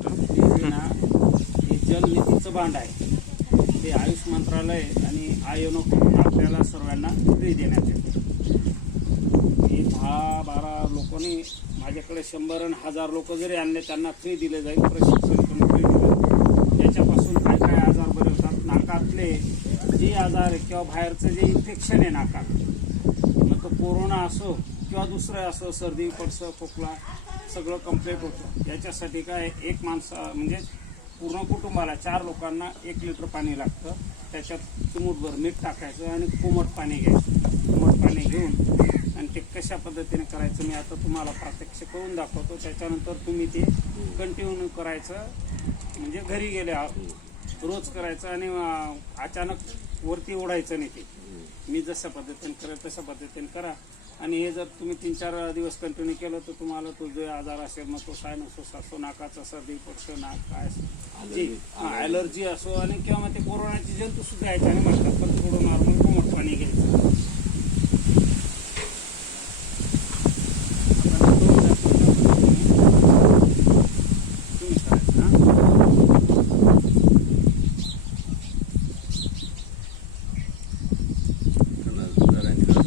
हे जलनीतीचं भांड आहे. ते आयुष मंत्रालय आणि आयोनो आपल्याला सर्वांना फ्री देण्यात येते. हे दहा बारा लोकांनी माझ्याकडे शंभर आणि हजार लोक जरी आणले त्यांना फ्री दिले जाईल प्रशिक्षण पण फ्री दिलं त्याच्यापासून काय काय आजार बरे होतात नाकातले जे आजार आहे किंवा बाहेरचं जे इन्फेक्शन आहे नाकात मग कोरोना असो किंवा दुसरं असो सर्दी पडसं खोकला सगळं कंप्लीट होतं. याच्यासाठी काय एक माणसा म्हणजे पूर्ण कुटुंबाला चार लोकांना एक लिटर पाणी लागतं. त्याच्यात चिमूटभर मीठ टाकायचं आणि कोमट पाणी घ्यायचं. कोमट पाणी घेऊन आणि ते कशा पद्धतीने करायचं मी आता तुम्हाला प्रात्यक्ष करून दाखवतो. त्याच्यानंतर तुम्ही ते कंटिन्यू करायचं. म्हणजे घरी गेले रोज करायचं आणि अचानक वरती ओढायचं नाही ते. मी जशा पद्धतीने करेल तशा पद्धतीने करा. आणि हे जर तुम्ही तीन चार दिवस कंटिन्यू केलं तर तुम्हाला तो जो आजार असेल मग तो सायनोसिस असो नाकाचा सर्दी पक्ष नाक काय जे ॲलर्जी असो आणि किंवा मग ते कोरोनाची जंतू सुद्धा याच्याने मरतात पण थोडं नॉर्मल कोमट पाणी घ्यायचं तुम्ही करायचं हा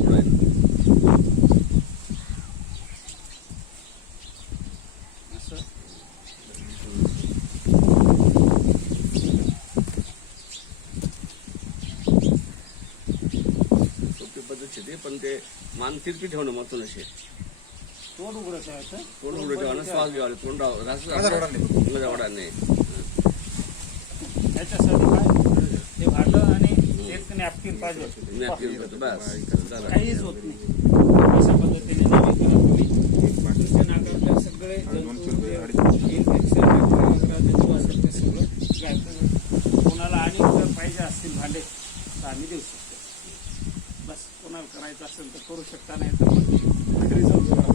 असं ते पण ते मान तिरकी ठेवणं महत्त्व नसे तोंड उघडं ठेवायचं? तोंड उघडं ठेवणं श्वास घ्यावा. तोंड नाही. याच्यासाठी काय? ते भांडं आणि एक नॅपकिन पाहिजे. नॅपकिन करतो बस. झालं. काहीच होत नाही. अशा पद्धतीने नेहमी करा तुम्ही. तुमच्या नाकातले सगळे इन्फेक्शन असेल ते. कोणाला आणि जर पाहिजे असतील भांडे तर आम्ही देऊ शकतो. कोणाला करायचं असेल तर करू शकता नाही तर मग घरी जाऊन